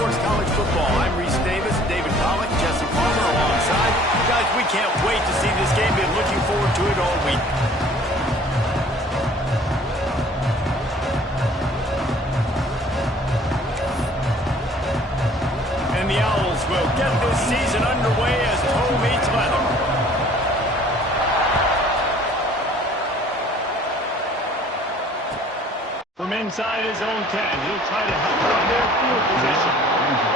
Sports College Football. I'm Reese Davis, David Pollock, Jesse Palmer alongside. Guys, we can't wait to see this game. Been looking forward to it all week. And the Owls will get this season underway as toe meets leather. From inside his own 10, he'll try to help out their field position.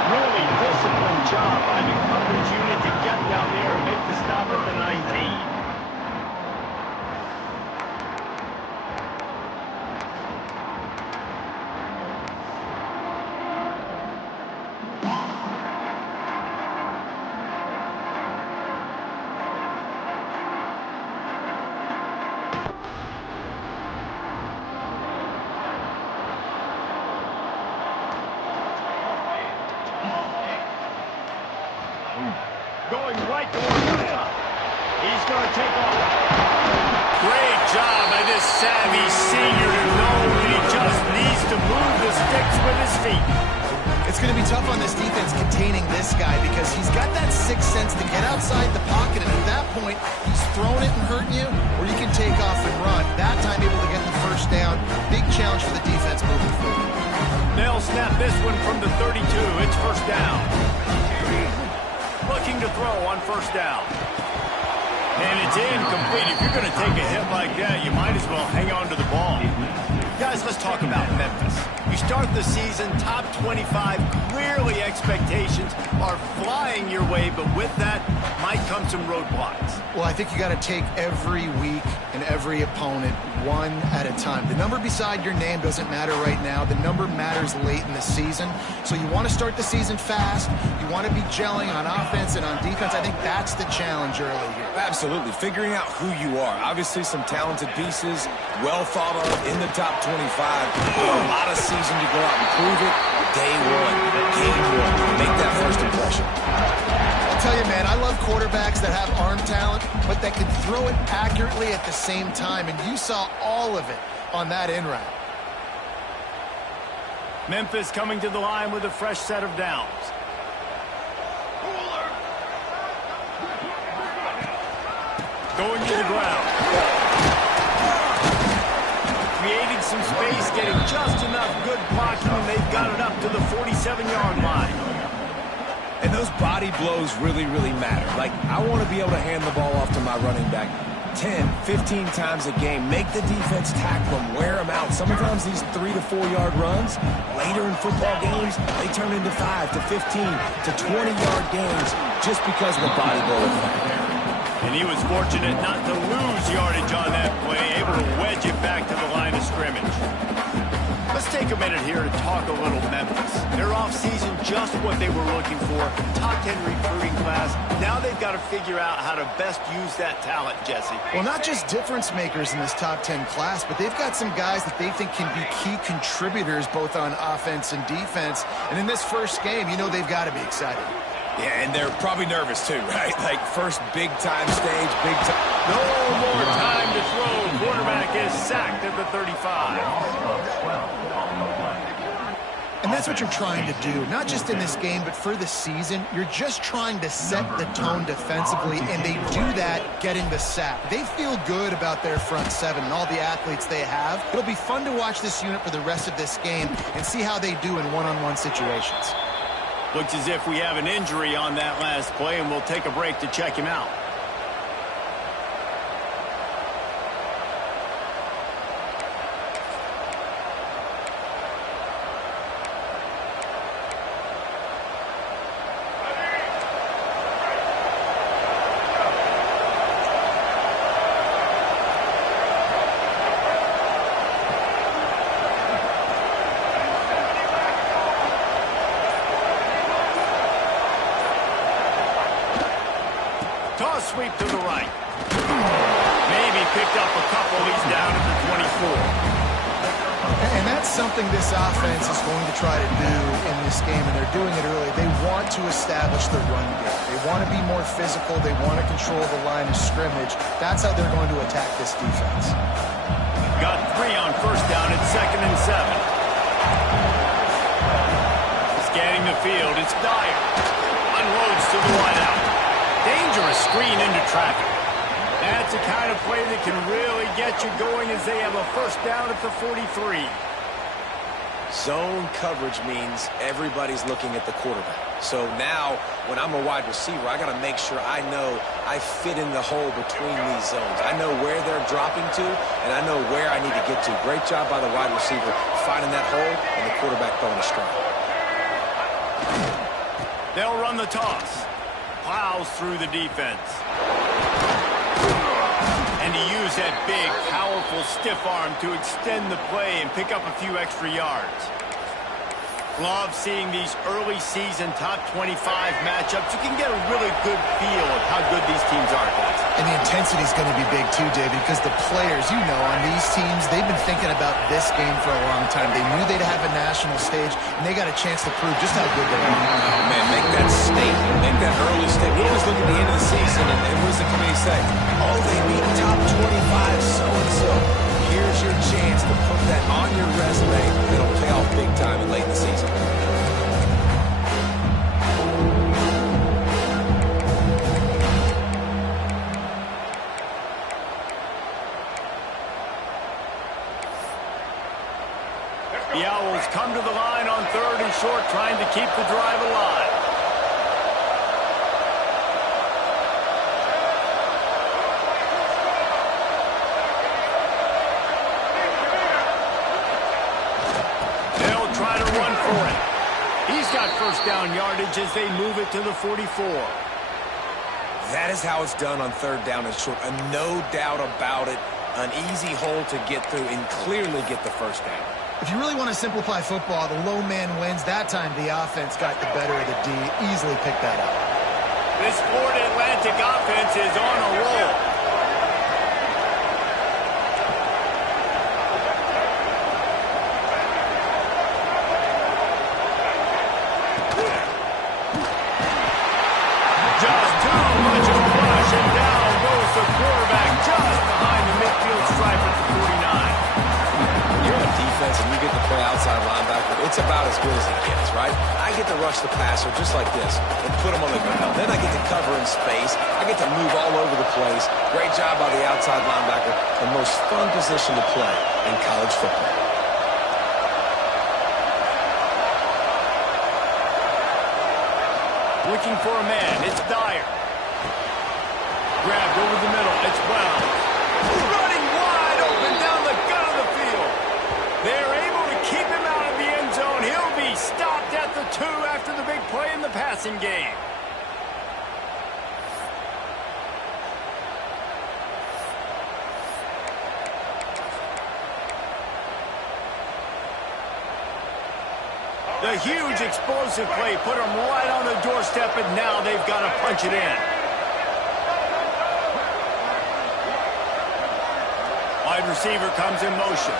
Really disciplined job by the coverage unit to get down there and make the stop at the 19. Going right towards the top. He's going to take off. Great job by this savvy senior to know that he just needs to move the sticks with his feet. It's going to be tough on this defense containing this guy because he's got that sixth sense to get outside the pocket, and at that point, he's throwing it and hurting you, or you can take off and run. That time able to get the first down. Big challenge for the defense moving forward. They'll snap this one from the 32. It's first down. Looking to throw on first down. And it's incomplete. If you're going to take a hit like that, you might as well hang on to the ball. Guys, let's talk about Memphis. You start the season top 25. Clearly expectations are flying your way, but with that might come some roadblocks. Well, I think you got to take every week and every opponent one at a time. The number beside your name doesn't matter right now. The number matters late in the season. So you want to start the season fast. You want to be gelling on offense and on defense. I think that's the challenge early here. Absolutely. Figuring out who you are. Obviously some talented pieces, well thought of in the top 25. A lot of season to go out and prove it. Day one, game one, make that first impression. I'll tell you, man, I love quarterbacks that have arm talent, but that can throw it accurately at the same time, and you saw all of it on that in route. Memphis coming to the line with a fresh set of downs. Going to the ground. Creating some space, getting just enough good blocking, and they've got it up to the 47-yard line. And those body blows really, really matter. Like, I want to be able to hand the ball off to my running back 10, 15 times a game. Make the defense tackle them, wear them out. Sometimes these 3 to 4 yard runs, later in football games, they turn into 5 to 15 to 20-yard games just because of the body blow effect. And he was fortunate not to lose yardage on that play, able to wedge it back to the line of scrimmage. Let's take a minute here to talk a little Memphis. Their offseason, just what they were looking for. Top 10 recruiting class. Now they've got to figure out how to best use that talent, Jesse. Well, not just difference makers in this top 10 class, but they've got some guys that they think can be key contributors both on offense and defense. And in this first game, you know they've got to be excited. Yeah, and they're probably nervous too, right? Like first big-time stage, big time. No more time to throw. Quarterback is sacked at the 35. And that's what you're trying to do, not just in this game, but for the season. You're just trying to set the tone defensively, and they do that getting the sack. They feel good about their front seven and all the athletes they have. It'll be fun to watch this unit for the rest of this game and see how they do in one-on-one situations. Looks as if we have an injury on that last play, and we'll take a break to check him out. Toss sweep to the right. Maybe picked up a couple. He's down at the 24. And that's something this offense is going to try to do in this game, and they're doing it early. They want to establish the run game. They want to be more physical. They want to control the line of scrimmage. That's how they're going to attack this defense. Got 3 on first down. It's 2nd and 7. Scanning the field, it's Dyer. Unloads to the wideout. Dangerous screen into traffic. That's the kind of play that can really get you going as they have a first down at the 43. Zone coverage means everybody's looking at the quarterback. So now, when I'm a wide receiver, I got to make sure I know I fit in the hole between these zones. I know where they're dropping to, and I know where I need to get to. Great job by the wide receiver finding that hole, and the quarterback throwing a strike. They'll run the toss. Plows through the defense. And he used that big, powerful, stiff arm to extend the play and pick up a few extra yards. Love seeing these early season top 25 matchups. You can get a really good feel of how good these teams are, guys. And the intensity is going to be big too, David, because the players, you know, on these teams, they've been thinking about this game for a long time. They knew they'd have a national stage, and they got a chance to prove just how good they are. Oh, man, make that statement. Make that early statement. We always look at the end of the season, and what does the committee say? Oh, they beat top 25 so-and-so. Here's your chance to put that on your resume. It'll pay off big time and late in the season. The Owls come to the line on 3rd and short, trying to keep the drive alive. Try to run for it. He's got first down yardage as they move it to the 44. That is how it's done on 3rd down and short. No doubt about it. An easy hole to get through and clearly get the first down. If you really want to simplify football, the low man wins. That time the offense got the better of the D. Easily picked that up. This Florida Atlantic offense is on a roll. And you get to play outside linebacker, it's about as good as it gets, right? I get to rush the passer just like this and put him on the ground. Then I get to cover in space. I get to move all over the place. Great job by the outside linebacker. The most fun position to play in college football. Looking for a man. It's Dyer. Grabbed over the middle. It's Brown. Running wide open down the gut of the field. They're able to keep him out of the end zone. He'll be stopped at the 2 after the big play in the passing game. The huge explosive play put them right on the doorstep, and now they've got to punch it in. Wide receiver comes in motion.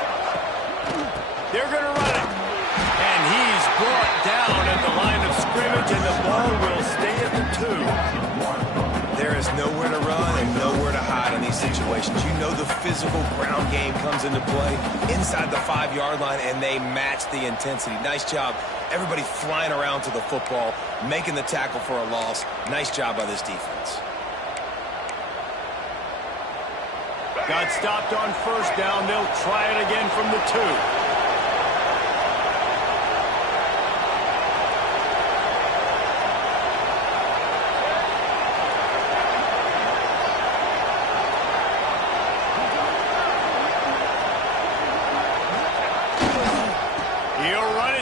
They're going to run it. And he's brought down at the line of scrimmage, and the ball will stay at the 2. There is nowhere to run and nowhere to hide in these situations. You know the physical ground game comes into play inside the 5-yard line, and they match the intensity. Nice job. Everybody flying around to the football, making the tackle for a loss. Nice job by this defense. Got stopped on first down. They'll try it again from the 2.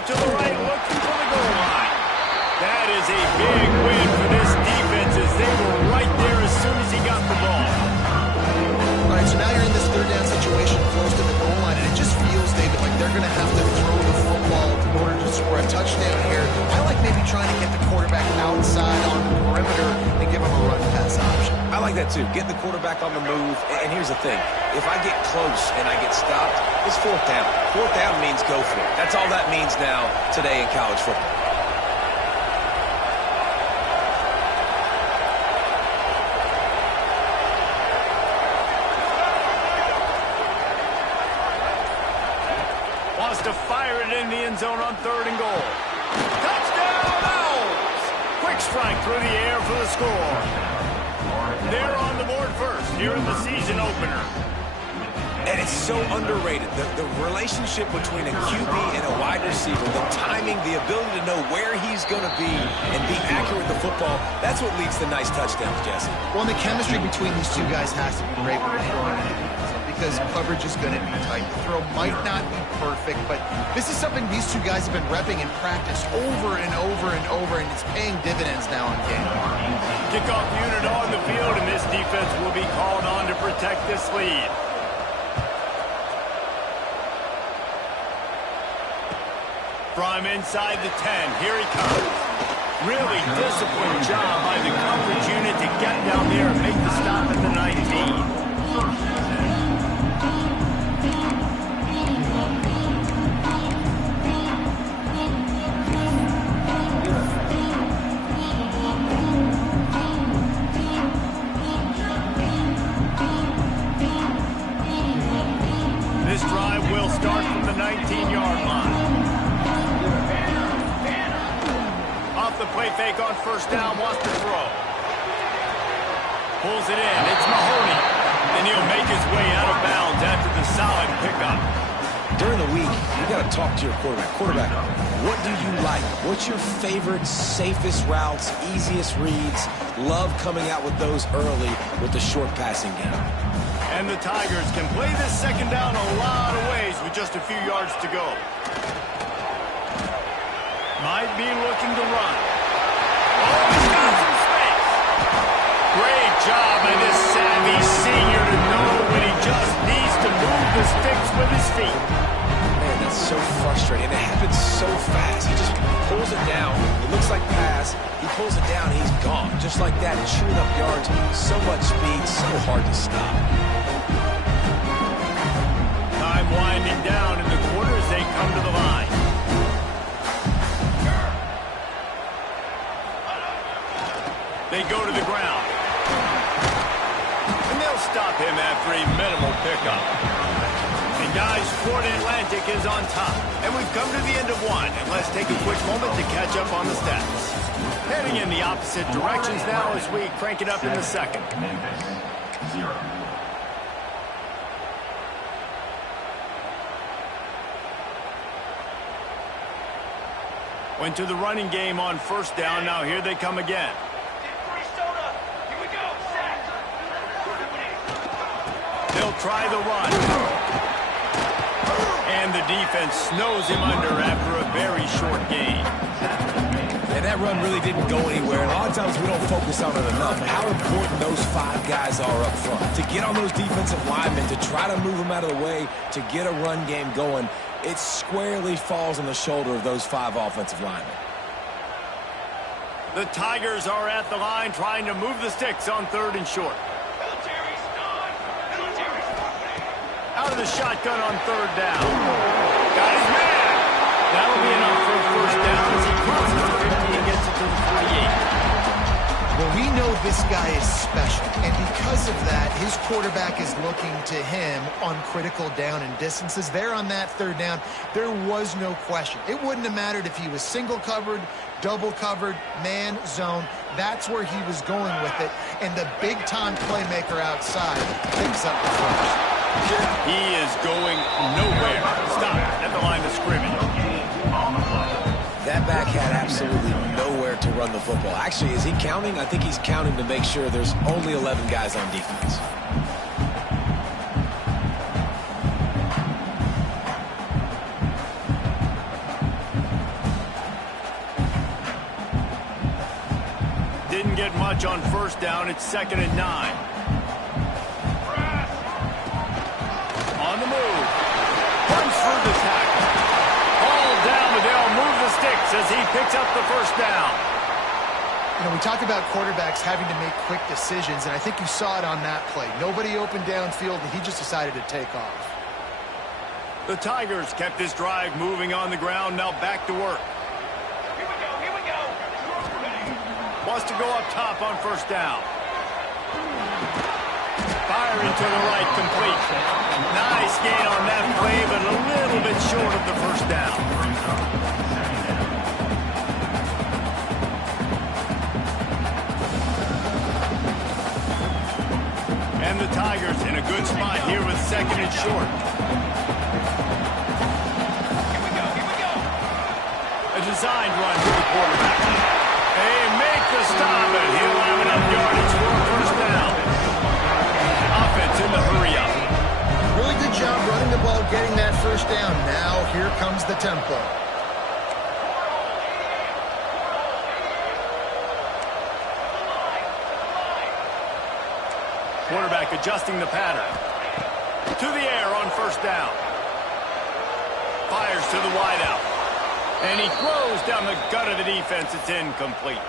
To the right, looking for the goal line. That is a big win for this defense as they were right there as soon as he got the ball. All right, so now you're in this 3rd down situation close to the goal line, and it just feels, David, like they're going to have to throw the football in order to score a touchdown here. I like maybe trying to get the quarterback outside on the perimeter and give him a run-pass option. I like that too. Get the quarterback on the move. And here's the thing. If I get close and I get stopped, it's 4th down. 4th down means go for it. That's all that means now today in college football. Wants to fire it in the end zone on 3rd and goal. Touchdown! strike through the air for the score. They're on the board first here in the season opener. And it's so underrated. The relationship between a QB and a wide receiver, the timing, the ability to know where he's going to be and be accurate with the football, that's what leads to nice touchdowns, Jesse. Well, and the chemistry between these two guys has to be great when they're throwing into the end zone because coverage is going to be tight. The throw might not be perfect, but this is something these two guys have been repping in practice over and over and over, and it's paying dividends now in game. Kickoff unit on the field, and this defense will be called on to protect this lead. From inside the 10, here he comes. Really disciplined job by the coverage unit to get down there and make the stop at the 19. This drive will start from the 19-yard line. Off the play fake on first down, wants to throw. Pulls it in, it's Mahoney. And he'll make his way out of bounds after the solid pickup. During the week, you got to talk to your quarterback. Quarterback, what do you like? What's your favorite, safest routes, easiest reads? Love coming out with those early with the short passing game. And the Tigers can play this second down a lot of ways with just a few yards to go. Might be looking to run. Oh, he's got some space. Great job by this savvy senior to know when he just needs to move the sticks with his feet. Man, that's so frustrating. It happens so fast. He just pulls it down. It looks like pass. He pulls it down, and he's gone. Just like that, chewing up yards. So much speed, so hard to stop. Time winding down in the quarter as they come to the line. They go to the ground. And they'll stop him after a minimal pickup. And guys, Florida Atlantic is on top. And we've come to the end of one. And let's take a quick moment to catch up on the stats. Heading in the opposite directions now as we crank it up in the second. Memphis, 0. Went to the running game on first down. Now here they come again. They'll try the run. And the defense snows him under after a very short gain. And that run really didn't go anywhere. And a lot of times we don't focus on it enough. How important those 5 guys are up front. To get on those defensive linemen, to try to move them out of the way, to get a run game going, it squarely falls on the shoulder of those 5 offensive linemen. The Tigers are at the line trying to move the sticks on 3rd and short. Out of the shotgun on 3rd down. Got his man. That'll be enough for a first down as he crosses the 50 and gets it to the 48. Well, we know this guy is special, and because of that, his quarterback is looking to him on critical down and distances. There on that 3rd down, there was no question. It wouldn't have mattered if he was single covered, double covered, man, zone. That's where he was going with it, and the big-time playmaker outside picks up the first. He is going nowhere. Stop at the line of scrimmage. That back had absolutely nowhere to run the football. Actually, is he counting? I think he's counting to make sure there's only 11 guys on defense. Didn't get much on first down. It's 2nd and 9. On the move. Runs through the tackle. All down, but they'll move the sticks as he picks up the first down. You know, we talk about quarterbacks having to make quick decisions, and I think you saw it on that play. Nobody open downfield, and he just decided to take off. The Tigers kept this drive moving on the ground. Now back to work. Here we go. Wants to go up top on first down. Firing to the right, complete. Nice gain on that play, but a little bit short of the first down. Tigers in a good spot here with second and short. A designed run to the quarterback. They make the stop, and he'll have enough yardage for a first down. Offense in the hurry-up. Really good job running the ball, getting that first down. Now here comes the tempo. Quarterback adjusting the pattern. To the air on first down. Fires to the wideout. And he throws down the gut of the defense. It's incomplete.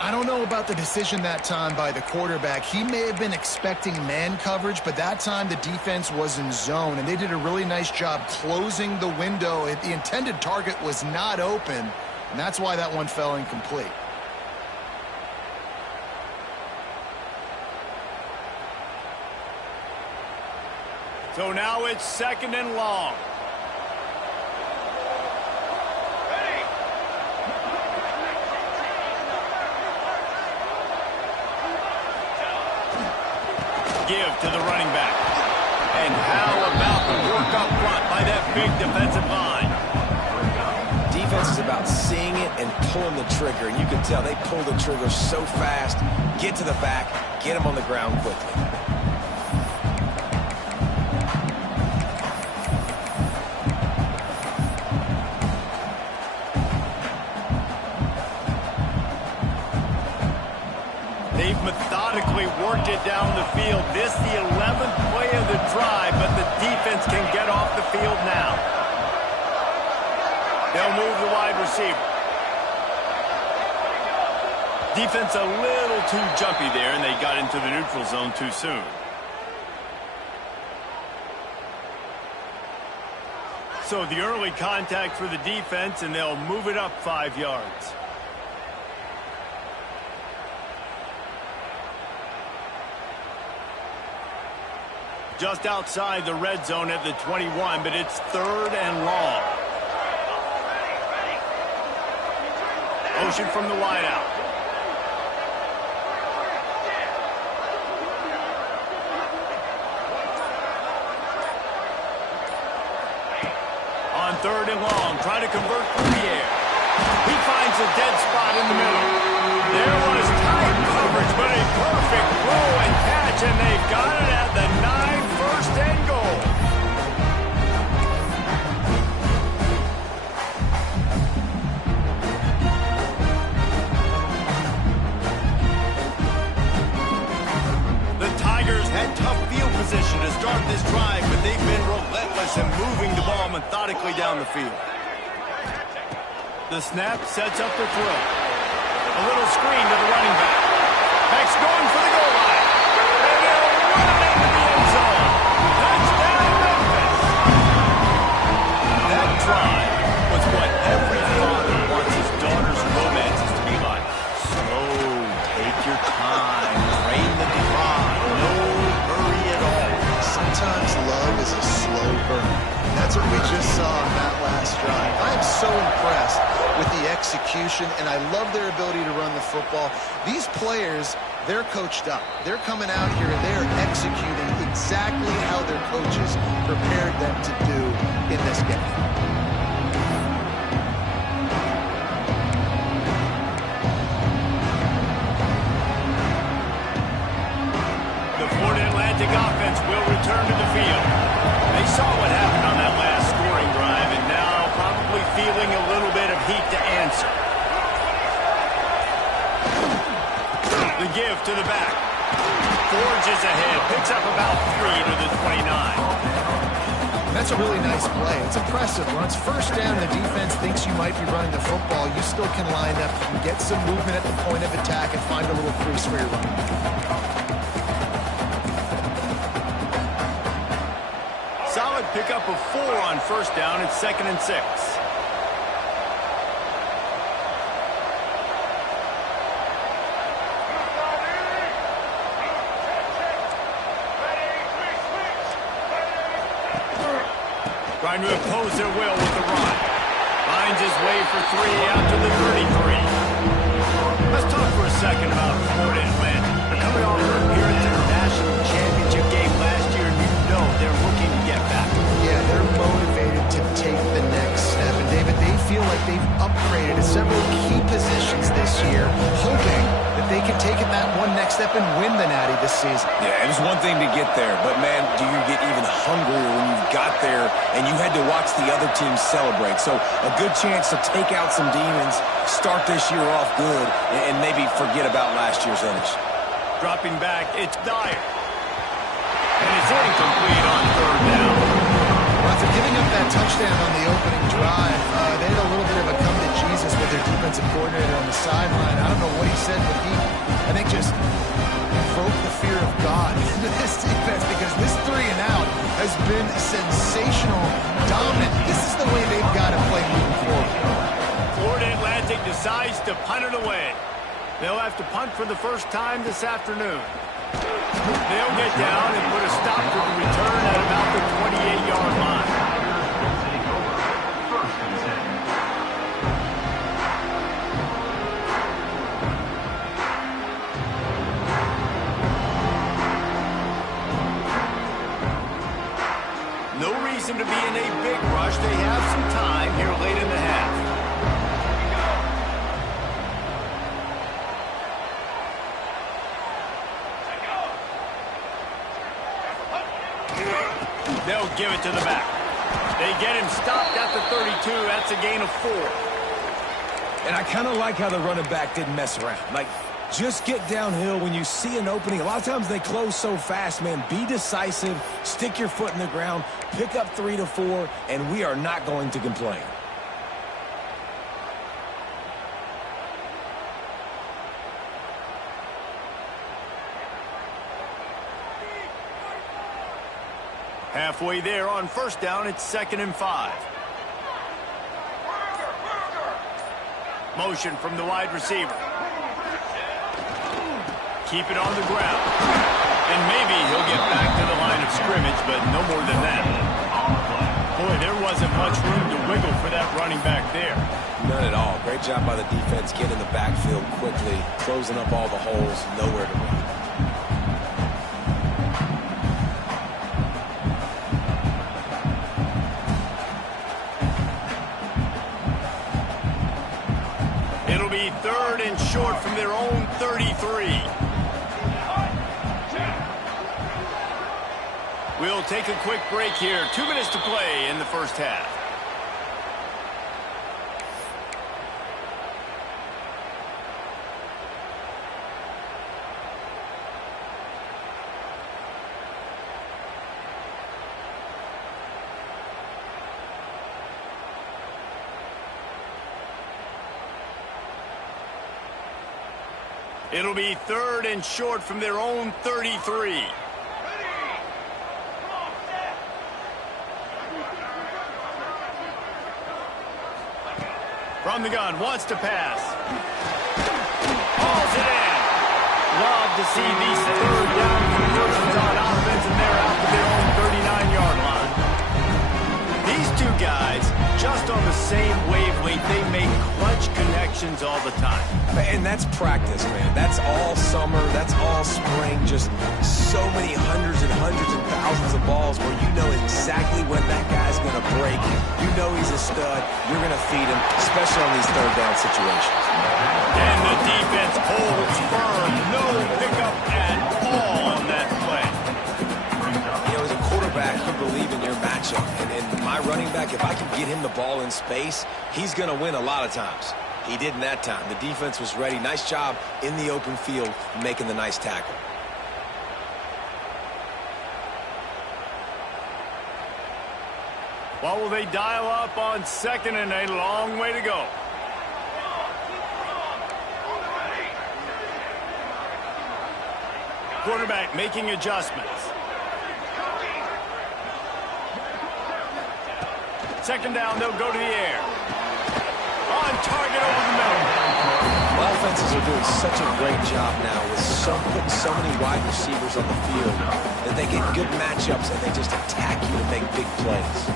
I don't know about the decision that time by the quarterback. He may have been expecting man coverage, but that time the defense was in zone, and they did a really nice job closing the window. The intended target was not open, and that's why that one fell incomplete. So now it's second and long. Give to the running back. And how about the work up front by that big defensive line? Defense is about seeing it and pulling the trigger, and you can tell they pull the trigger so fast, get to the back, get them on the ground quickly. They've methodically worked it down the field. This the 11th play of the drive, but the defense can get off the field now. They'll move the wide receiver. Defense a little too jumpy there, and they got into the neutral zone too soon. So the early contact for the defense, and they'll move it up 5 yards. Just outside the red zone at the 21, but it's third and long. Motion from the wideout. On third and long, trying to convert through the air. He finds a dead spot in the middle. There was tight coverage, but a perfect throw and catch, and they've got it at the 9, first and goal. The Tigers had tough field position to start this drive, but they've been relentless in moving the ball methodically down the field. The snap sets up the throw. A little screen to the running back. Back's going for the goal line. And they'll run it into the end zone. Touchdown, Memphis. That drive was what every father wants his daughter's romances to be like. Slow, take your time, rein the divine, no hurry at all. Sometimes love is a slow burn. That's what we just saw on that last drive. I am so impressed with the execution, and I love their ability to run the football. These players, they're coached up. They're coming out here and they're executing exactly how their coaches prepared them to do in this game. The Florida Atlantic offense will return to the field. They saw what happened on that last scoring drive, and now probably feeling a little bit of heat to answer. The give to the back. Forges ahead, picks up about 3 to the 29. That's a really nice play. It's impressive. When it's first down and the defense thinks you might be running the football, you still can line up and get some movement at the point of attack and find a little crease for your running back. Solid pickup of 4 on first down. It's 2nd and 6. Trying to impose their will with the run. Finds his way for 3 out to the 33. Let's talk for a second about Florida Atlantic. They're coming off their appearance in the national championship game here, hoping that they can take it that one next step and win the Natty this season. Yeah, it was one thing to get there, but, man, do you get even hungrier when you've got there and you had to watch the other team celebrate. So a good chance to take out some demons, start this year off good, and maybe forget about last year's finish. Dropping back, it's Dyer. And it's incomplete on third down. Well, after giving up that touchdown on the opening drive, they had a little bit of a come to Jesus with their defensive coordinator on the sideline. I don't know what he said, but he, I think, just invoked the fear of God into this defense, because this 3 and out has been sensational, dominant. This is the way they've got to play moving forward. Florida Atlantic decides to punt it away. They'll have to punt for the first time this afternoon. They'll get down and put a stop to the return at about the 28-yard line. First and 10. No reason to be in a big rush. They have some time here late in the half. They'll give it to the back. They get him stopped at the 32. That's a gain of 4. And I kind of like how the running back didn't mess around. Like, just get downhill when you see an opening. A lot of times they close so fast, man. Be decisive, stick your foot in the ground, pick up 3 to 4, and we are not going to complain. Halfway there on first down, it's 2nd and 5. Motion from the wide receiver. Keep it on the ground. And maybe he'll get back to the line of scrimmage, but no more than that. Boy, there wasn't much room to wiggle for that running back there. None at all. Great job by the defense getting in the backfield quickly, closing up all the holes, nowhere to run. It'll be 3rd and short from their own 33. We'll take a quick break here. 2 minutes to play in the first half. It'll be 3rd and short from their own 33. From the gun, wants to pass. Hauls it in. Love to see these 3rd down conversions on offense, and they're out to their own 39-yard line. These two guys, just on the same wavelength, they make clutch connections all the time. And that's practice, man. That's all summer. That's all spring. Just so many hundreds and thousands of balls where you know exactly when that guy's going to break. You know he's a stud. You're going to feed him, especially on these 3rd down situations. And the defense holds firm. No pickup at all on that play. You know, as a quarterback, you believe in your matchup. And my running back, if I can get him the ball in space, he's going to win a lot of times. He didn't that time. The defense was ready. Nice job in the open field making the nice tackle. What will they dial up on 2nd and a long way to go? Quarterback making adjustments. 2nd down, they'll go to the air. On target over the middle. Offenses are doing such a great job now with putting so many wide receivers on the field that they get good matchups and they just attack you to make big plays.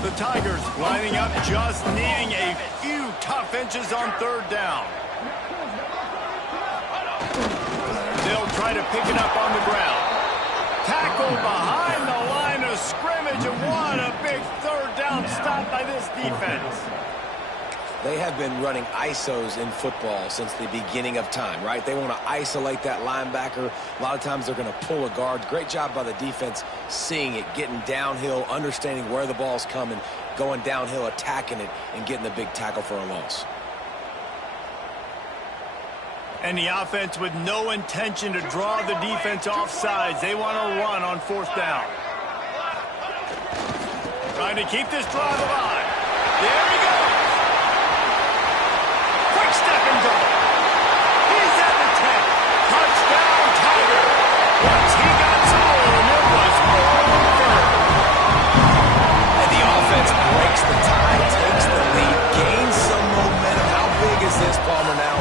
The Tigers lining up, just needing a few tough inches on 3rd down. They'll try to pick it up on the ground. Tackle behind the line of scrimmage, and what a big 3rd down down stop by this defense. They have been running ISOs in football since the beginning of time, right? They want to isolate that linebacker. A lot of times they're going to pull a guard. Great job by the defense seeing it, getting downhill, understanding where the ball's coming, going downhill, attacking it, and getting the big tackle for a loss. And the offense with no intention to draw the defense off sides. They want to run on 4th down. Trying to keep this drive alive. There he goes. Quick step and go. He's at the 10. Touchdown, Tiger. Once he got to him, it was over. And the offense breaks the tie, takes the lead, gains some momentum. How big is this, Palmer, now?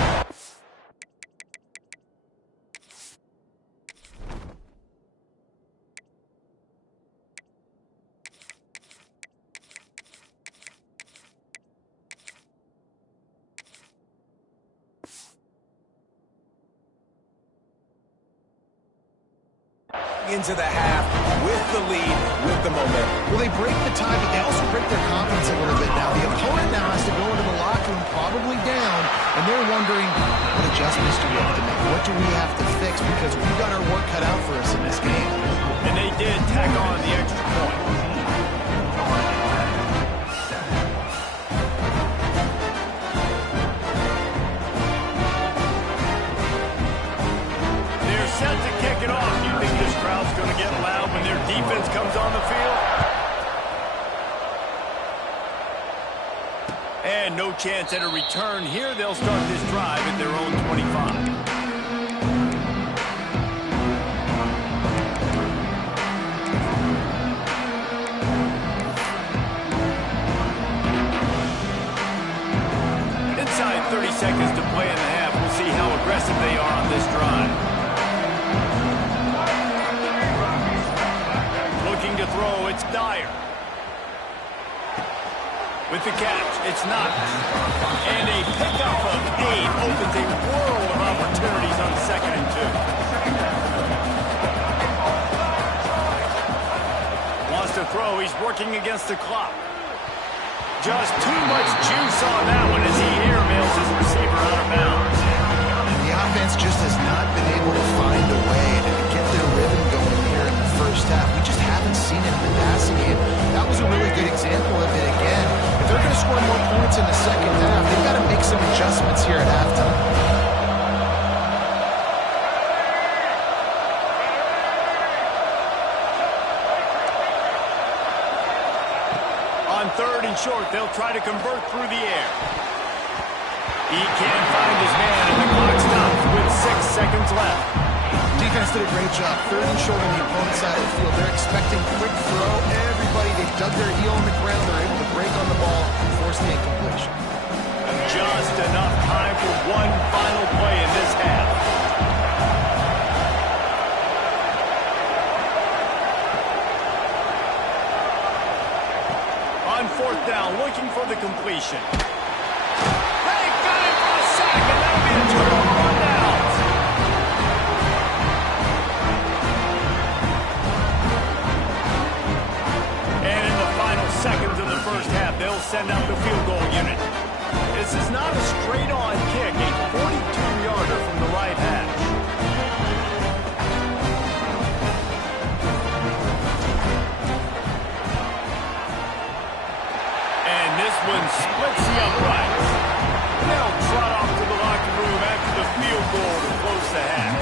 Into the half with the lead, with the momentum. Well, they break the tie, but they also break their confidence a little bit now. The opponent now has to go into the locker room probably down, and they're wondering, what adjustments do we have to make? What do we have to fix? Because we've got our work cut out for us in this game. And they did tack on the extra point. They're set to kick it off. You think this crowd's going to get loud when their defense comes on the field? And no chance at a return here. They'll start this drive at their own 25. Inside 30 seconds to play in the half. We'll see how aggressive they are on this drive. Looking to throw, it's Dyer. With the catch, it's not. And a pickup of 8 opens a world of opportunities on 2nd and 2. Wants to throw, he's working against the clock. Just too much juice on that one as he airmails his receiver out of bounds. The offense just has not been able to find a way to get their rhythm going here in the first half. We just haven't seen it in the passing game. That was a really good example of it again. If they're going to score more points in the second half, they've got to make some adjustments here at halftime. On 3rd and short, they'll try to convert through the air. He can't find his man, and the clock stops with 6 seconds left. Defense did a great job. 3rd and short on the opponent's side of the field. They're expecting quick throw. Everybody, they dug their heel on the ground. They're able to break on the ball and force the incompletion. Just enough time for one final play in this half. On 4th down, looking for the completion. They got it for a sack, and that'll be a turnover on downs. And in the final seconds of the first half, they'll send out the field goal unit. This is not a straight-on kick, a 42-yarder from the right hash. And this one splits the uprights. They'll trot off to the locker room after the field goal to close the half.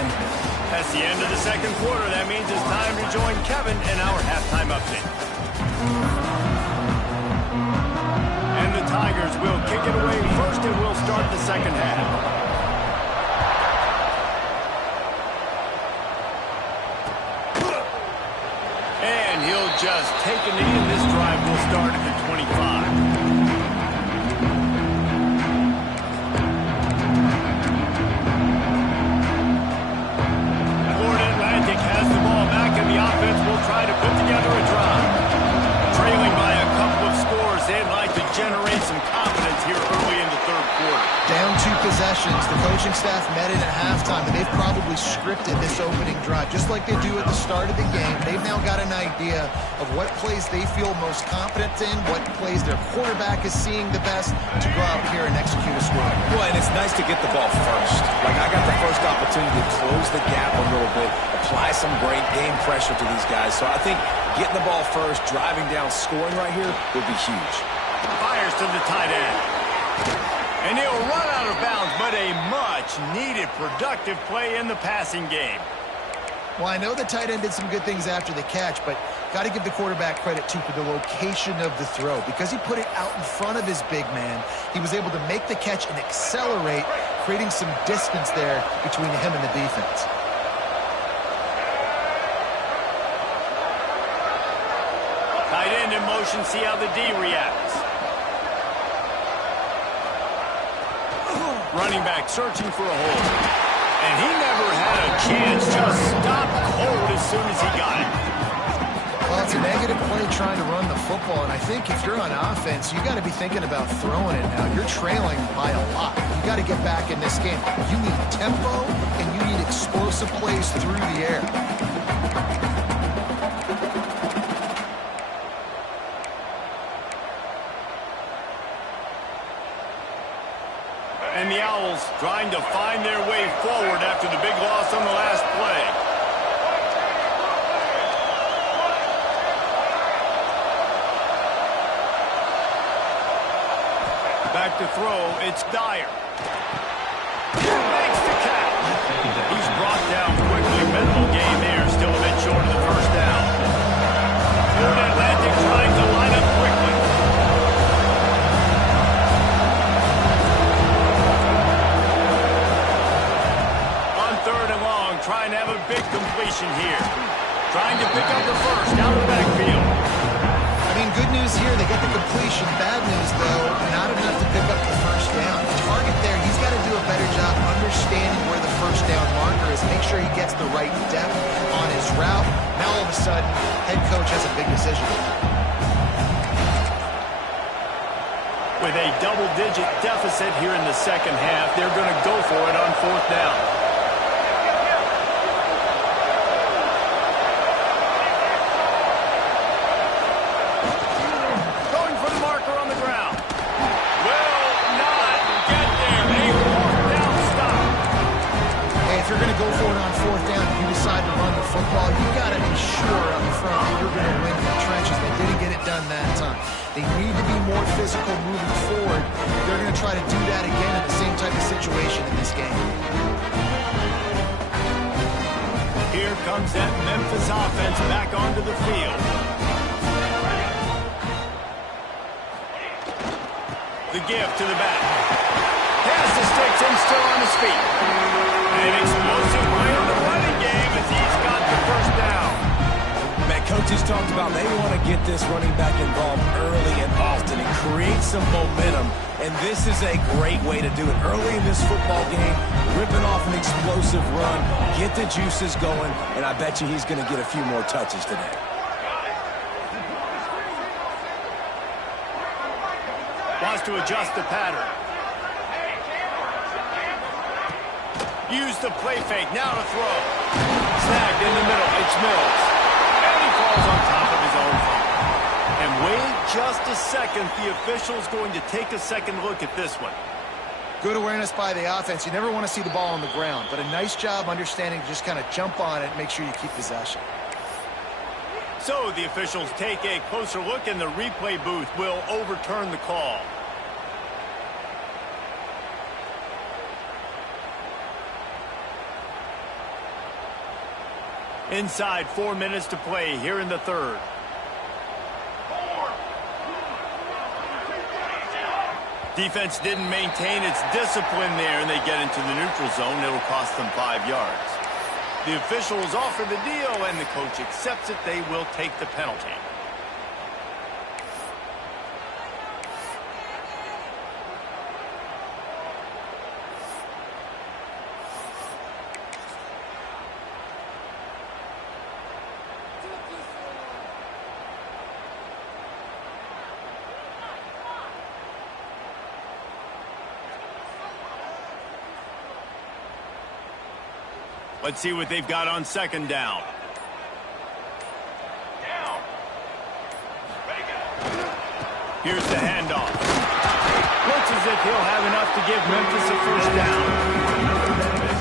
That's the end of the second quarter. That means it's time to join Kevin in our halftime update. And the Tigers will kick it away first, and we'll start the second half. And he'll just take a knee, and this drive will start at the 25. Florida Atlantic has the ball back, and the offense will try to put together a drive. Trailing by a couple of scores, they'd like to generate some confidence here early in the third quarter. Down 2 possessions. formations. The coaching staff met in at halftime, and they've probably scripted this opening drive, just like they do at the start of the game. They've now got an idea of what plays they feel most confident in, what plays their quarterback is seeing the best to go out here and execute a score. Well, and it's nice to get the ball first. Like, I got the first opportunity to close the gap a little bit, apply some great game pressure to these guys. So I think getting the ball first, driving down, scoring right here would be huge. Fires to the tight end. And he'll run out of bounds, but a much-needed productive play in the passing game. Well, I know the tight end did some good things after the catch, but got to give the quarterback credit, too, for the location of the throw. Because he put it out in front of his big man, he was able to make the catch and accelerate, creating some distance there between him and the defense. Tight end in motion, see how the D reacts. Running back searching for a hole. And he never had a chance, just stopped cold as soon as he got it. Well, it's a negative play trying to run the football, and I think if you're on offense, you got to be thinking about throwing it now. You're trailing by a lot. You got to get back in this game. You need tempo, and you need explosive plays through the air. And the Owls trying to find their way forward after the big loss on the last play. Back to throw, it's Dyer. Makes the catch. He's brought down quickly. Minimal gain there, still a bit short of the first down. Florida Atlantic trying to line up quickly. Third and long, trying to have a big completion here. Trying to pick up the first down the backfield. I mean, good news here, they get the completion. Bad news, though, not enough to pick up the first down. The target there, he's got to do a better job understanding where the first down marker is. Make sure he gets the right depth on his route. Now, all of a sudden, head coach has a big decision. With a double-digit deficit here in the second half, they're going to go for it on fourth down. Football, you got to be sure up front that you're going to win in the trenches. They didn't get it done that time. They need to be more physical moving forward. They're going to try to do that again in the same type of situation in this game. Here comes that Memphis offense back onto the field. The give to the back. Pass the sticks and still on his feet. An explosive play on the running game as he's got the first down. Man, coaches talked about they want to get this running back involved early and often and create some momentum. And this is a great way to do it. Early in this football game, ripping off an explosive run, get the juices going, and I bet you he's going to get a few more touches today. Wants to adjust the pattern. Use the play fake, now to throw. Snagged in the middle, it's Mills. And he falls on top of his own fumble. And wait just a second, the official's going to take a second look at this one. Good awareness by the offense. You never want to see the ball on the ground, but a nice job understanding to just kind of jump on it and make sure you keep possession. So the officials take a closer look, and the replay booth will overturn the call. Inside 4 minutes to play here in the third. Defense didn't maintain its discipline there, and they get into the neutral zone. It'll cost them 5 yards. The officials offer the deal, and the coach accepts it. They will take the penalty. Let's see what they've got on second down. Here's the handoff. Looks as if he'll have enough to give Memphis a first down.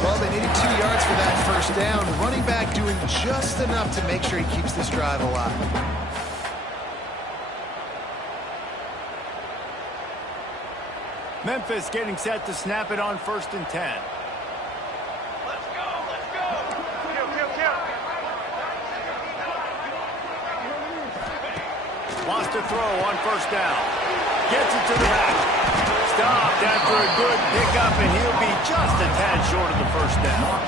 Well, they needed 2 yards for that first down. The running back doing just enough to make sure he keeps this drive alive. Memphis getting set to snap it on 1st and 10. Let's go, let's go. Kill. Wants to throw on 1st down. Gets it to the back. Stopped after a good pickup, and he'll be just a tad short of the first down.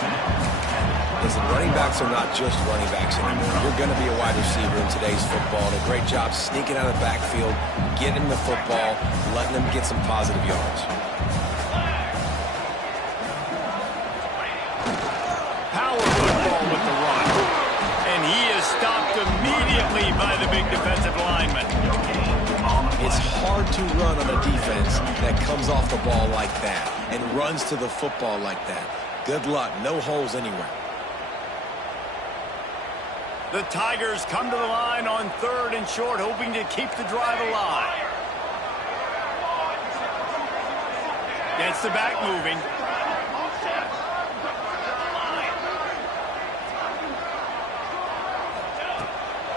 Listen, running backs are not just running backs anymore. You're going to be a wide receiver in today's football. And a great job sneaking out of the backfield, getting the football, letting them get some positive yards. Power football with the run. And he is stopped immediately by the big defensive lineman. It's hard to run on a defense that comes off the ball like that and runs to the football like that. Good luck. No holes anywhere. The Tigers come to the line on 3rd and short, hoping to keep the drive alive. Gets the back moving.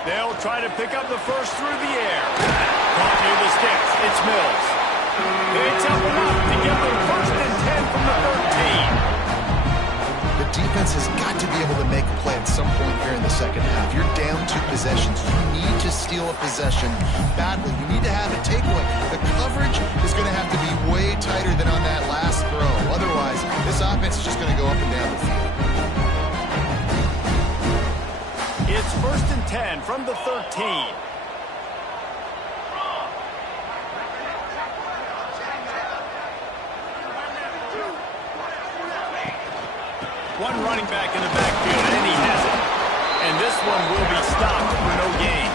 They'll try to pick up the first through the air. Caught near the sticks. It's Mills. Picks up enough to give them 1st and 10 from the 13. The defense has got to be able to make a play at some point here in the second half. You're down 2 possessions. You need to steal a possession badly. You need to have a takeaway. The coverage is going to have to be way tighter than on that last throw. Otherwise, this offense is just going to go up and down the field. It's 1st and 10 from the 13. One running back in the backfield, and he has it. And this one will be stopped for no gain.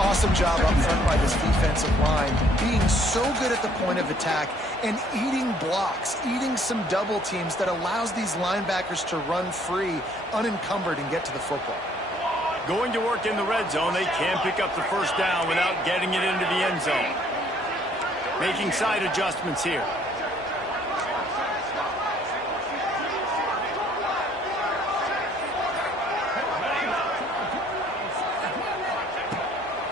Awesome job up front by this defensive line, being so good at the point of attack and eating blocks, eating some double teams that allows these linebackers to run free, unencumbered, and get to the football. Going to work in the red zone, they can pick up the first down without getting it into the end zone. Making side adjustments here.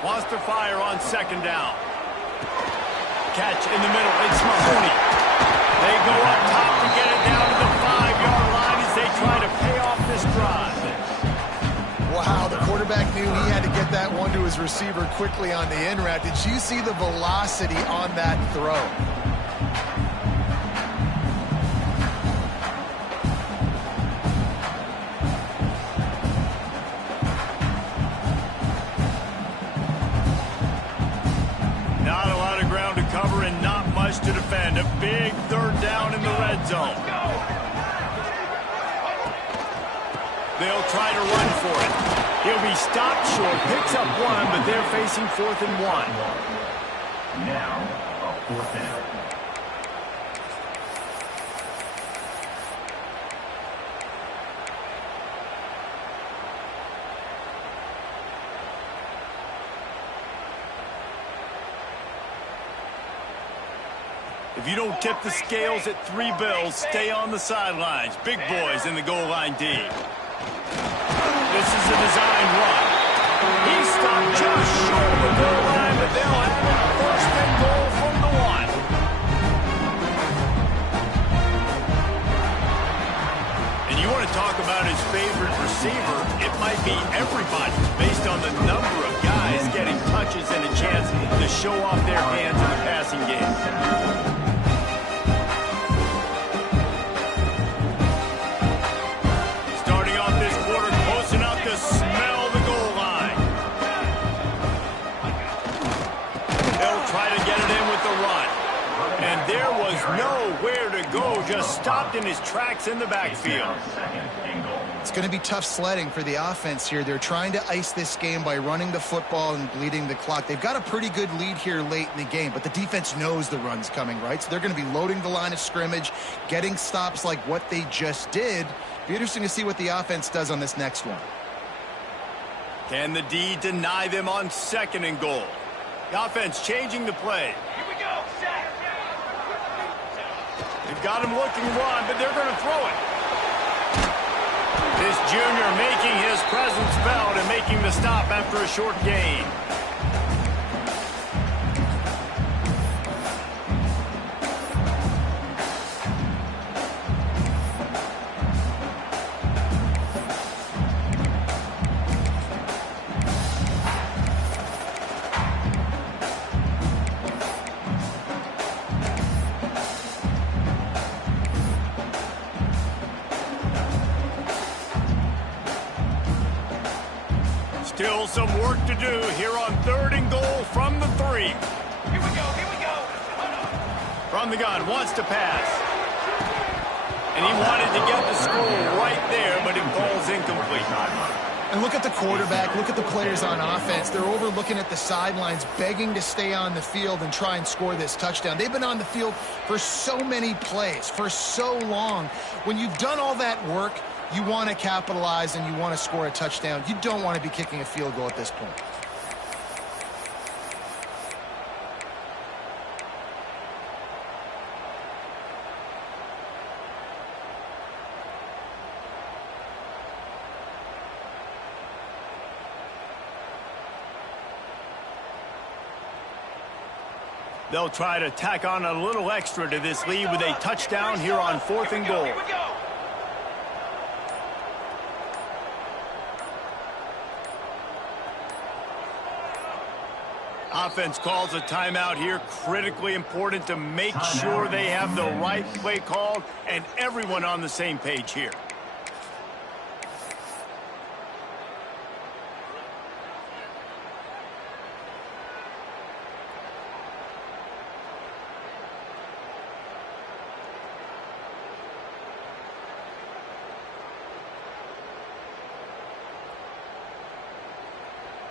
Wants to fire on 2nd down. Catch in the middle. It's Mahoney. They go up top to get it down to the 5-yard line as they try to pay off this drive. Wow, the quarterback knew he had to get that one to his receiver quickly on the in route. Did you see the velocity on that throw? To defend. A big 3rd down in the red zone. They'll try to run for it. He'll be stopped short, picks up 1, but they're facing 4th and 1. Now, a 4th down. If you don't tip the scales at 3 bills, stay on the sidelines. Big boys in the goal line D. This is a designed run. He's stopped just short of the goal line, but they'll have it 1st and goal from the 1. And you want to talk about his favorite receiver, it might be everybody based on the number of guys getting touches and a chance to show off their hands in the passing game. There was nowhere to go, just stopped in his tracks in the backfield. 2nd and goal. It's going to be tough sledding for the offense here. They're trying to ice this game by running the football and bleeding the clock. They've got a pretty good lead here late in the game, but the defense knows the run's coming, right? So they're going to be loading the line of scrimmage, getting stops like what they just did. Be interesting to see what the offense does on this next one. Can the D deny them on 2nd and goal? The offense changing the play. Here we go. Set. They've got him looking to run, but they're going to throw it. This junior making his presence felt and making the stop after a short gain. Still some work to do here on 3rd and goal from the 3. Here we go. From the gun, wants to pass. And he wanted to get the score right there, but it falls incomplete. And look at the quarterback, look at the players on offense. They're over looking at the sidelines, begging to stay on the field and try and score this touchdown. They've been on the field for so many plays, for so long. When you've done all that work, you want to capitalize and you want to score a touchdown. You don't want to be kicking a field goal at this point. They'll try to tack on a little extra to this lead with a touchdown here on 4th and goal. Here we go. Offense calls a timeout here. Critically important to make sure they have the right play called and everyone on the same page here.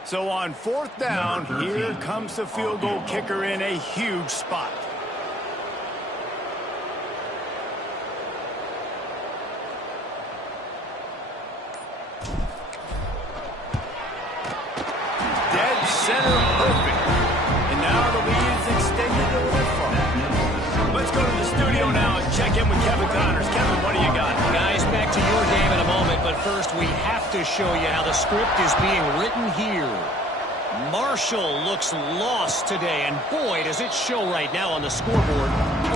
So on 4th down, here comes the field goal kicker in a huge spot. Dead center perfect. And now the lead is extended a little further. Let's go to the studio now and check in with Kevin Connors. Kevin, what do you got? Guys, back to your game in a moment, but first we have to show you how the script is being written here. Marshall looks lost today, and boy, does it show right now on the scoreboard.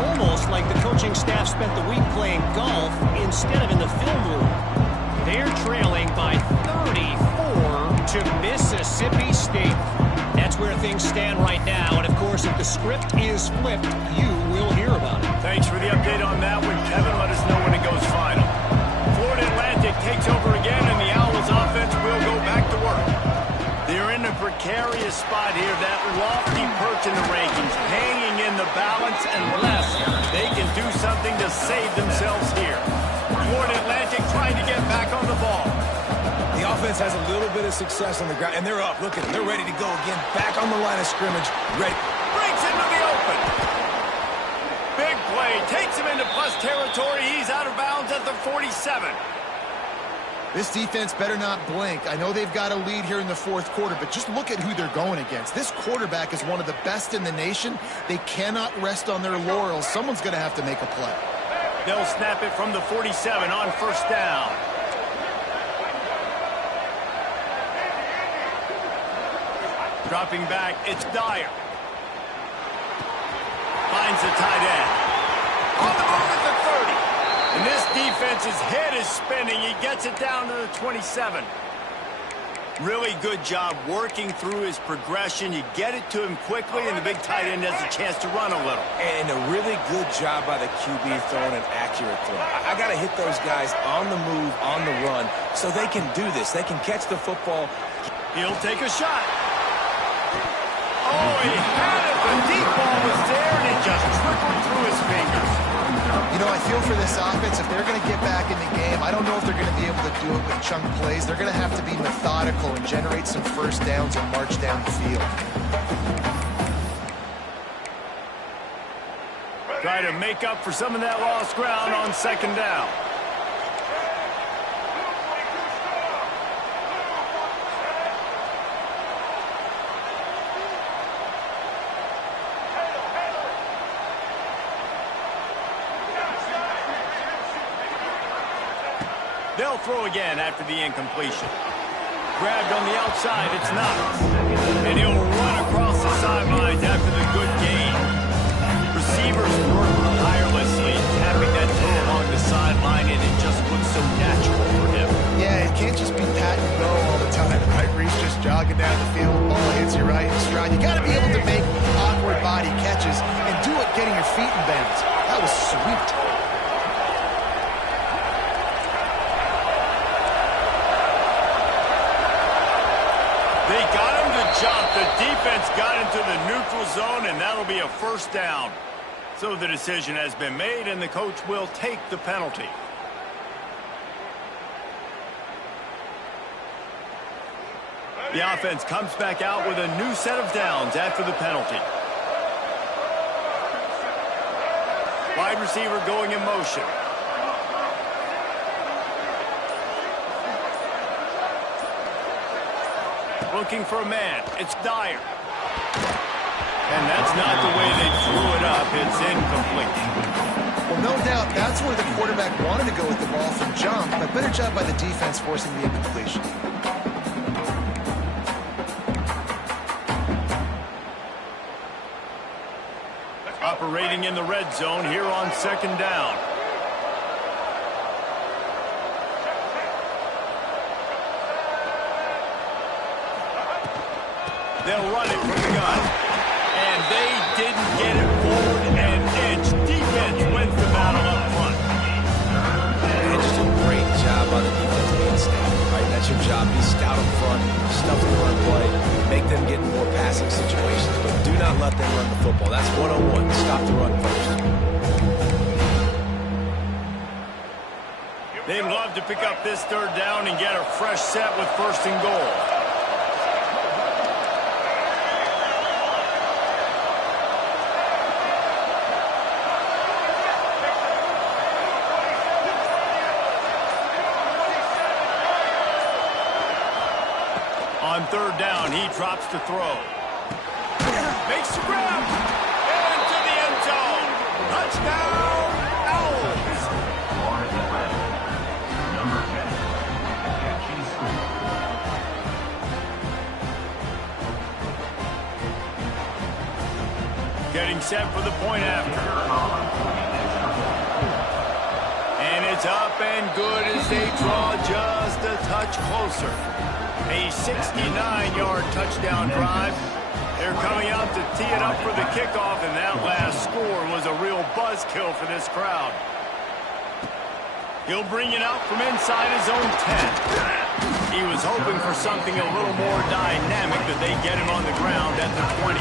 Almost like the coaching staff spent the week playing golf instead of in the film room. They're trailing by 34 to Mississippi State. That's where things stand right now, and of course, if the script is flipped, you will hear about it. Thanks for the update on that one, Kevin. Let us know when it goes final. Florida Atlantic takes over again, and the Owls offense will go back to work. They're in a precarious spot here, that lofty perch in the rankings, hanging in the balance unless they can do something to save themselves here. Florida Atlantic trying to get back on the ball. The offense has a little bit of success on the ground, and they're up. Look at them. They're ready to go again. Back on the line of scrimmage. Ready. Breaks into the open. Big play. Takes him into plus territory. He's out of bounds at the 47. This defense better not blink. I know they've got a lead here in the 4th quarter, but just look at who they're going against. This quarterback is one of the best in the nation. They cannot rest on their laurels. Someone's going to have to make a play. They'll snap it from the 47 on 1st down. Dropping back, it's Dyer. Finds the tight end. On the move at the 30. And this defense's head is spinning. He gets it down to the 27. Really good job working through his progression. You get it to him quickly, and the big tight end has a chance to run a little. And a really good job by the QB throwing an accurate throw. I got to hit those guys on the move, on the run, so they can do this. They can catch the football. He'll take a shot. Oh, he had it. The deep ball was there, and it just trickled through his fingers. You know, I feel for this offense, if they're going to get back in the game, I don't know if they're going to be able to do it with chunk plays. They're going to have to be methodical and generate some first downs and march down the field. Try to make up for some of that lost ground on second down. They'll throw again after the incompletion. Grabbed on the outside, it's not. And he'll run across the sidelines after the good gain. Receivers work tirelessly, tapping that toe along the sideline, and it just looks so natural for him. Yeah, it can't just be pat and go all the time, right? Where he's just jogging down the field, ball hits you right in stride. You got to be able to make awkward body catches and do it getting your feet in bounds. That was sweet. They got him to jump. The defense got into the neutral zone, and that'll be a first down. So the decision has been made, and the coach will take the penalty. The offense comes back out with a new set of downs after the penalty. Wide receiver going in motion. Looking for a man. It's Dyer. And that's not the way they threw it up. It's incomplete. Well, no doubt that's where the quarterback wanted to go with the ball from jump, but better job by the defense forcing the incompletion. Operating in the red zone here on second down. They'll run it from the gun. And they didn't get it forward an inch. Defense wins the battle up front. And just a great job on the defense being stout. Right? That's your job. Be stout up front. Stuff the run play. Make them get in more passing situations. But do not let them run the football. That's 101. Stop the run first. They'd love to pick up this third down and get a fresh set with first and goal. On third down, he drops to throw. Makes the grab. Into the end zone. Touchdown, Owls. Getting set for the point after. And it's up and good as they draw just a touch closer. A 69-yard touchdown drive. They're coming out to tee it up for the kickoff, and that last score was a real buzzkill for this crowd. He'll bring it out from inside his own 10. He was hoping for something a little more dynamic, that they get him on the ground at the 20.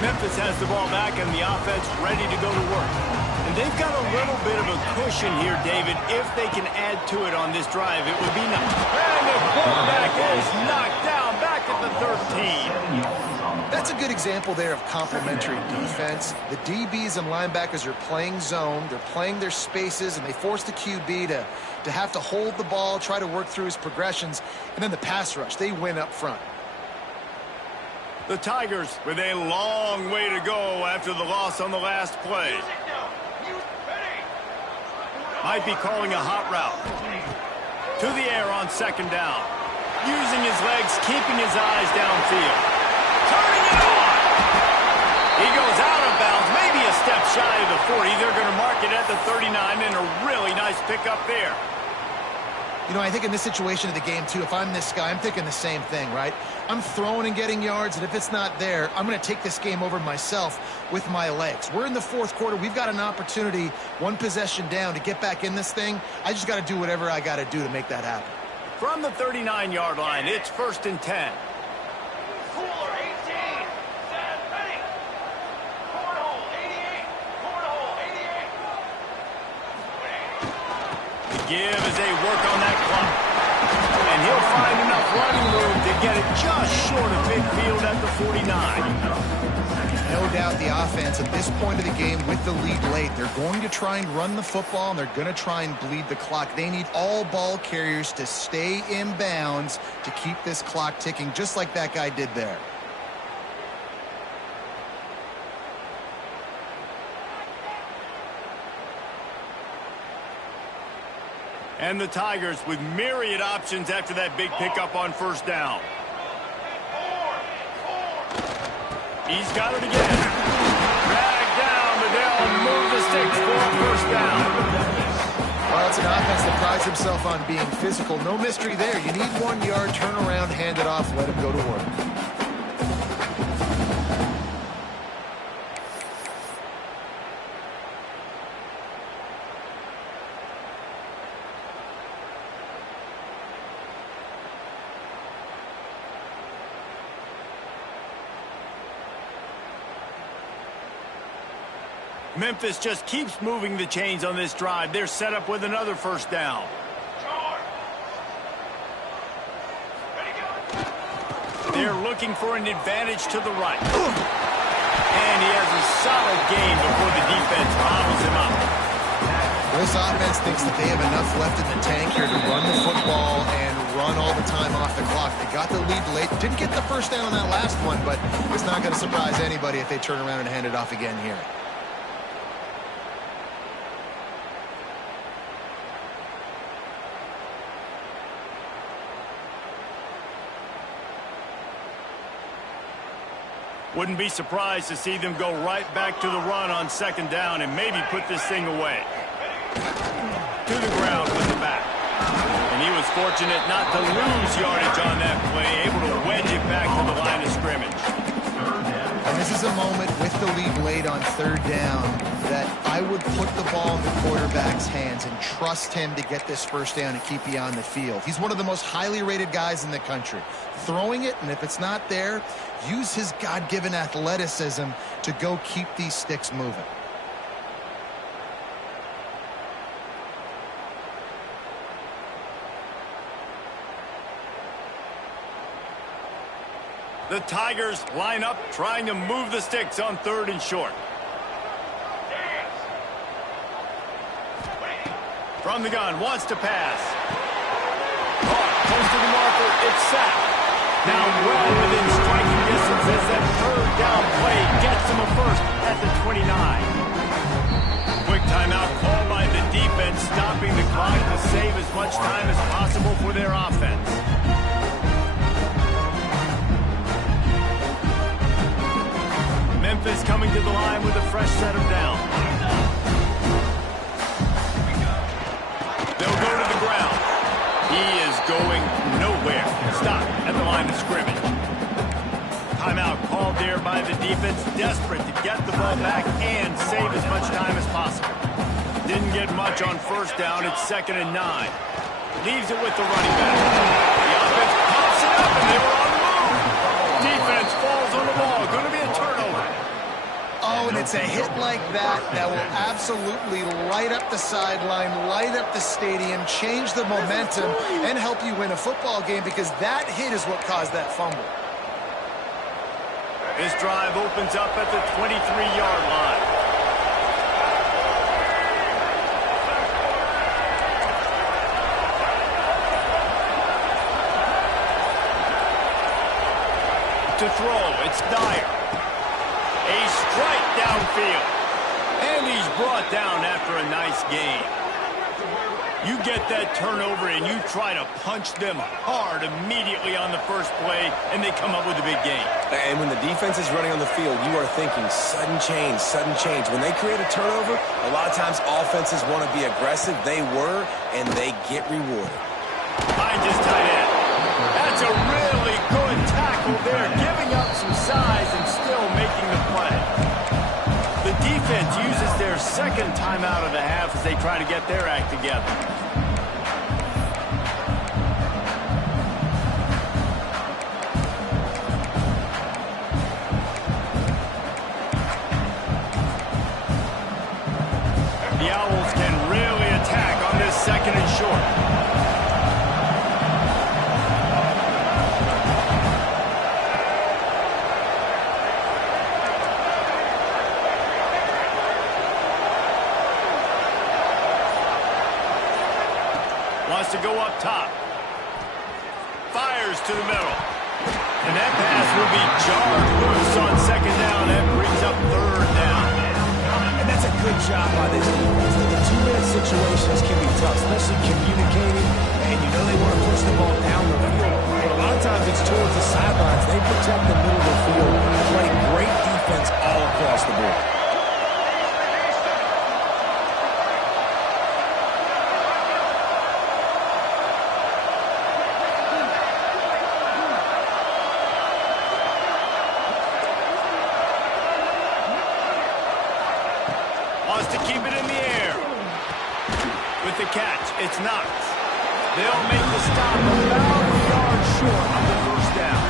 Memphis has the ball back and the offense ready to go to work. And they've got a little bit of a cushion here, David. If they can add to it on this drive, it would be nice. And the quarterback is knocked down back at the 13. That's a good example there of complementary defense. The DBs and linebackers are playing zone. They're playing their spaces, and they force the QB to have to hold the ball, try to work through his progressions. And then the pass rush, they win up front. The Tigers with a long way to go after the loss on the last play. Might be calling a hot route. To the air on second down. Using his legs, keeping his eyes downfield. Turning it on! He goes out of bounds, maybe a step shy of the 40. They're going to mark it at the 39, and a really nice pickup there. You know, I think in this situation of the game, too, if I'm this guy, I'm thinking the same thing, right? I'm throwing and getting yards, and if it's not there, I'm going to take this game over myself with my legs. We're in the fourth quarter. We've got an opportunity, one possession down, to get back in this thing. I just got to do whatever I got to do to make that happen. From the 39-yard line, it's 1st and 10. Cooler 18. Set, ready. Cornhole 88. Cornhole 88. The give as they work on that clock. And he'll find enough running room to get it just short of midfield at the 49. No doubt the offense at this point of the game with the lead late, they're going to try and run the football, and they're going to try and bleed the clock. They need all ball carriers to stay in bounds to keep this clock ticking, just like that guy did there. And the Tigers with myriad options after that big pickup on 1st down. He's got it again. Dragged down, but they'll move the sticks for a 1st down. Well, it's an offense that prides himself on being physical. No mystery there. You need 1 yard, turn around, hand it off, let him go to work. Memphis just keeps moving the chains on this drive. They're set up with another 1st down. They're looking for an advantage to the right. And he has a solid gain before the defense bobbles him up. This offense thinks that they have enough left in the tank here to run the football and run all the time off the clock. They got the lead late. Didn't get the 1st down on that last one, but it's not going to surprise anybody if they turn around and hand it off again here. Wouldn't be surprised to see them go right back to the run on 2nd down and maybe put this thing away. To the ground with the back. And he was fortunate not to lose yardage on that play, able to wedge it back to the line of scrimmage. And this is a moment with the lead late on 3rd down that I would put the ball in the quarterback's hands and trust him to get this 1st down and keep you on the field. He's one of the most highly rated guys in the country. Throwing it, and if it's not there, use his God-given athleticism to go keep these sticks moving. The Tigers line up trying to move the sticks on 3rd and short. From the gun, wants to pass. Caught, close to the marker, it's sacked. Now well within striking distance as that 3rd down play gets him a 1st at the 29. Quick timeout called by the defense, stopping the clock to save as much time as possible for their offense. Memphis coming to the line with a fresh set of downs. They'll go to the ground. He is going nowhere. Stop at the line of scrimmage. Timeout called there by the defense, desperate to get the ball back and save as much time as possible. Didn't get much on 1st down. It's 2nd and 9. Leaves it with the running back. The offense pops it up, and they were on the move. Defense falls on the ball. Going to be a turnover. Oh, and it's a hit like that that will absolutely light up the sideline, light up the stadium, change the momentum, and help you win a football game, because that hit is what caused that fumble. This drive opens up at the 23-yard line. To throw, it's Dyer. A strike downfield. And he's brought down after a nice gain. You get that turnover and you try to punch them hard immediately on the first play, and they come up with a big gain. And when the defense is running on the field, you are thinking sudden change, sudden change. When they create a turnover, a lot of times offenses want to be aggressive. They were, and they get rewarded. finds his tight end. That's a really good tackle there, giving up some size and still making the play. The defense uses their second timeout of the half as they try to get their act together. The Owls can really attack on this second and short. Wants to go up top. Fires to the middle. And that pass will be jarred loose on second down. That brings up third down. And that's a good job by this defense. The two-minute situations can be tough, especially communicating, and you know they want to push the ball down the field. But a lot of times it's towards the sidelines. They protect the middle of the field, play great defense all across the board. Wants to keep it in the air. With the catch, it's Knox. They'll make the stop about a yard short of the first down.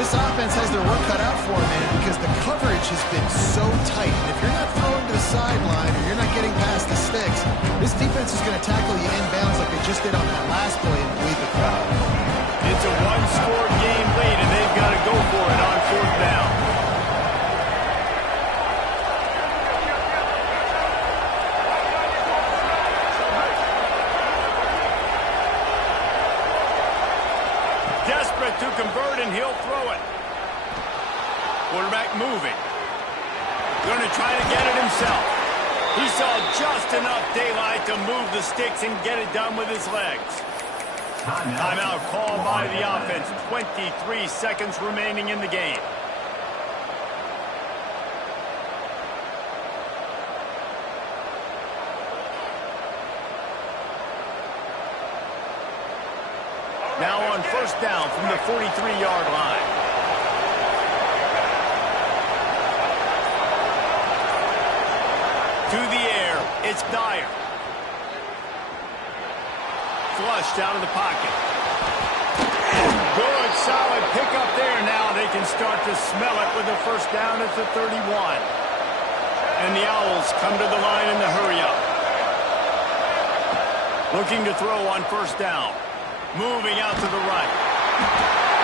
This offense has their work cut out for them, man, because the coverage has been so tight. And if you're not throwing to the sideline or you're not getting past the sticks, this defense is going to tackle you inbounds like they just did on that last play and bleed the crowd. It's a one-score game lead, and they've got to go for it on fourth down. Desperate to convert, and he'll throw it. Quarterback moving. Going to try to get it himself. He saw just enough daylight to move the sticks and get it done with his legs. Timeout called by the offense. 23 seconds remaining in the game. Now on first down from the 43-yard line. To the air, it's Dyer. Flushed out of the pocket. Good, solid pickup there. Now they can start to smell it with the first down at the 31. And the Owls come to the line in the hurry-up. Looking to throw on first down. Moving out to the right.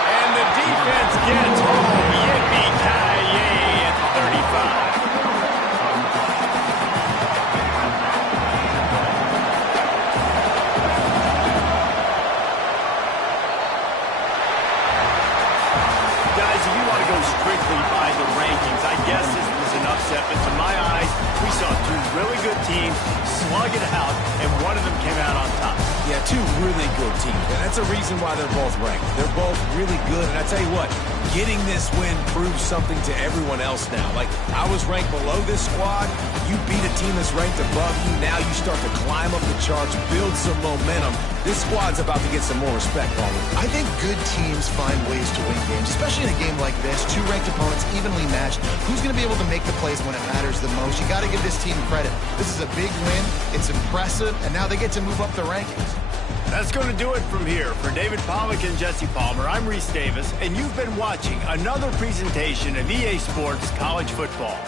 And the defense gets home. Yippee-ki-yay at 35. Guys, if you want to go strictly by the rankings, I guess this was an upset. But to my eyes, we saw two really good teams slug it out, and one of them came out on top. Yeah, two really good teams, and that's a reason why they're both ranked. They're both really good, and I tell you what, getting this win proves something to everyone else now. Like, I was ranked below this squad. You beat a team that's ranked above you. Now you start to climb up the charts, build some momentum. This squad's about to get some more respect, Palmer. I think good teams find ways to win games, especially in a game like this. Two ranked opponents evenly matched. Who's going to be able to make the plays when it matters the most? You got to give this team credit. This is a big win. It's impressive, and now they get to move up the rankings. That's going to do it from here. For David Pollack and Jesse Palmer, I'm Reese Davis, and you've been watching another presentation of EA Sports College Football.